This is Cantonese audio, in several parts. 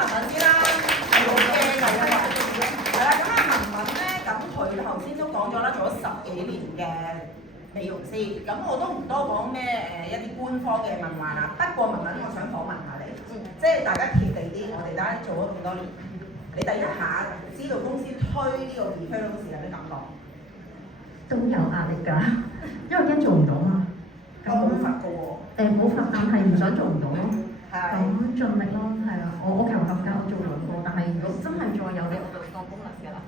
文文先啦，係好驚㗎，因為係啦，咁啊文文咧，咁佢頭先都講咗啦，做咗10幾年嘅美容師，咁我都唔多講咩一啲官方嘅問話啦。不過文文，我想訪問下你，即係大家貼地啲，我哋大家做咗咁多年，你第一下知道公司推呢個 referral 時有啲感覺？都有壓力㗎，因為驚做唔到嘛。我冇罰過喎。冇罰，但係唔想做唔到咯。係。咁盡力咯，係啊，我求合格，我做兩個，但係如果真係再有嘅，我就當功能㗎啦。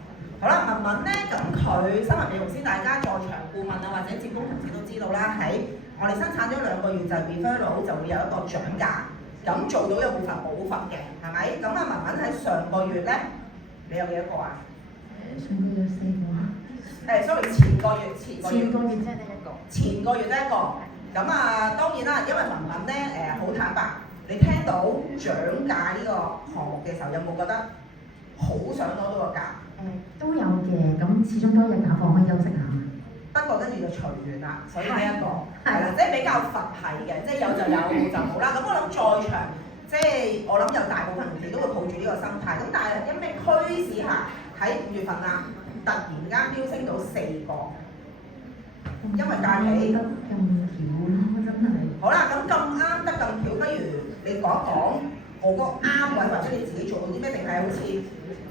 好啦，文文咧，咁佢生物美容師，大家在場顧問啊，或者接工同事都知道啦，喺我哋生產咗2個月就 referral 就會有一個獎價，咁做到有冇罰冇罰嘅，係咪？咁啊文文喺上個月咧，你有幾多個啊？上個月4個。sorry，前個月即係得一個。前個月得一個。咁啊，當然啦，因為文文咧好坦白，你聽到獎價呢個項目嘅時候，有冇覺得好想攞到個價？都有嘅，咁始終多日假放可以休息下嘛。不過跟住就隨緣啦，所以呢一個係啦，即係比較佛系嘅，即係有就有，冇就冇啦。咁我諗在場，即係我諗有大部分同事都會抱住呢個心態。咁但係因咩驅使下喺5月份啊，突然間飆升到4個，因為假期。咁巧咯，真係。好啦，咁啱得咁巧，不如你講一講我個啱位，或者你自己做到啲咩？定係好似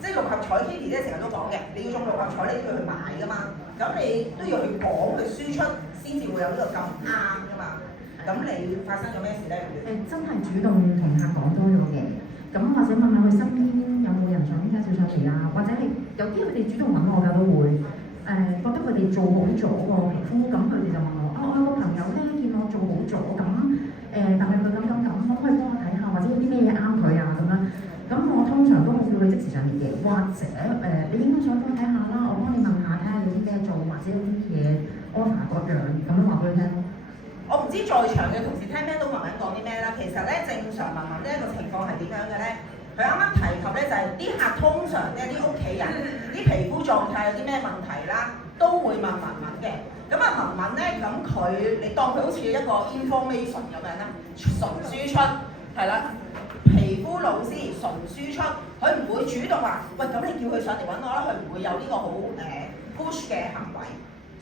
即係6合彩 Kitty 咧，成日都講嘅，你要中6合彩，你都要去買㗎嘛。咁你都要去講去輸出，先至會有呢個咁啱㗎嘛。咁你發生咗咩事咧？真係主動同客講多咗嘅，咁或者問下佢身邊有冇人想介紹上嚟啊，或者係有啲佢哋主動揾我㗎都會。覺得佢哋做好咗個皮膚，咁佢哋就問我，我有個朋友咧見我做好咗，咁但係佢咁，可唔可以幫我睇下，或者有啲咩嘢啱佢啊咁樣？咁我通常都會叫佢即時上面嘅，或者你應該想幫我睇下啦，我幫你問下睇下有啲咩做，或者有啲嘢 offer 各樣，咁樣話俾佢聽咯。我唔知在場嘅同事聽咩都文文講啲咩啦。其實咧正常文文呢個情況係點樣嘅咧？佢啱啱提及咧就係啲客通常咧啲屋企人啲皮膚狀態有啲咩問題啦，都會問文文嘅。咁啊文文咧，咁佢你當佢好似一個 information 咁樣啦，純輸出係啦，皮膚老師純輸出，佢唔會主動話喂，咁你叫佢上嚟揾我啦，佢唔會有呢個好push 嘅行為。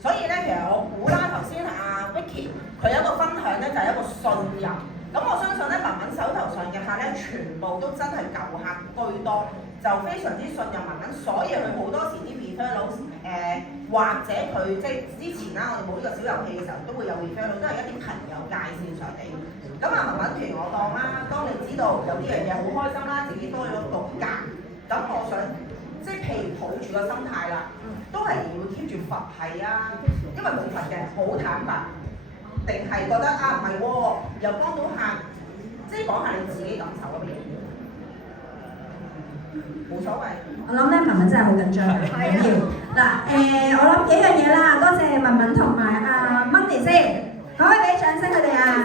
所以咧，其實我估啦，頭先阿 Vicky 佢有一個分享咧，就係一個信任。咁我相信咧，文文手頭上嘅客咧，全部都真係舊客居多，就非常之信任文文，所以佢好多時啲 referral 或者佢即係之前啦，我哋冇呢個小遊戲嘅時候，都會有 referral，都係一啲朋友介紹上嚟。咁啊，文文譬如我當啦，當你知道有呢樣嘢好開心啦，自己多咗個價，咁我想即係譬如抱住個心態啦，都係會 keep 住佛系啊，因為冇佛嘅，好坦白。定係覺得啊唔係喎，又幫到客，即係講下你自己感受嗰邊，冇所謂。我諗咧，文文真係好緊張，緊要。嗱我諗幾樣嘢啦，多謝文文同埋阿 Money 先，可唔可以俾掌聲佢哋啊？